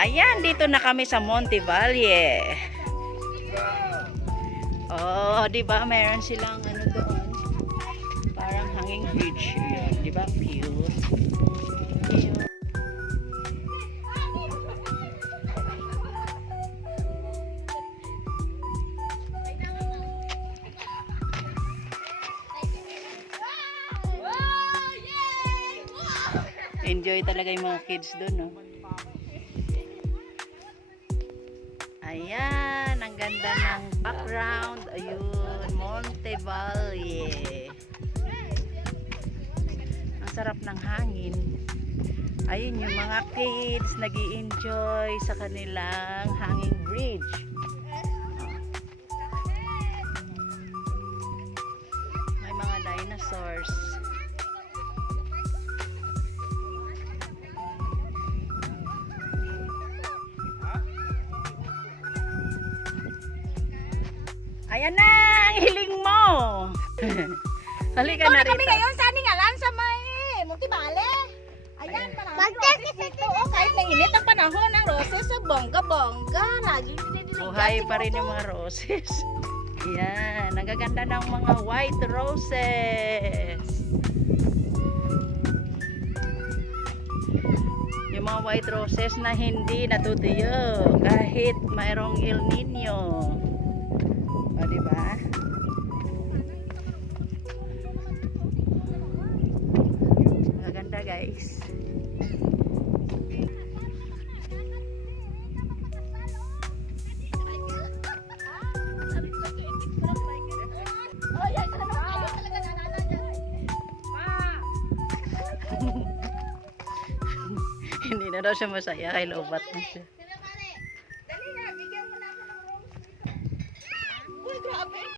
Ayan, dito na kami sa Monte Valle. Oh, di ba? Meron silang ano doon. Parang hanging bridge. Yun, di ba? Cute. Cute. Enjoy talaga yung mga kids doon, no? Ayan, ang ganda ng background. Ayun, Monte Valle. Ang sarap ng hangin. Ayun yung mga kids nag-i-enjoy sa kanilang hanging bridge. May mga dinosaurs. Ayan na, ang hiling mo. Halika na rito. Kami ngayon sa Ningalan sa may Monte Valle. Ayan, maraming roses dito. Oh, kahit mainit ang panahon ng roses sa bongga-bongga. Laging dinidiligan. Buhay pa rin yung mga roses. Ayan, ang gaganda ng mga white roses. Yung mga white roses na hindi natutuyo kahit mayroong El Nino. O, diba? Maganda, guys. Hindi na daw siya masaya kay lobat na siya.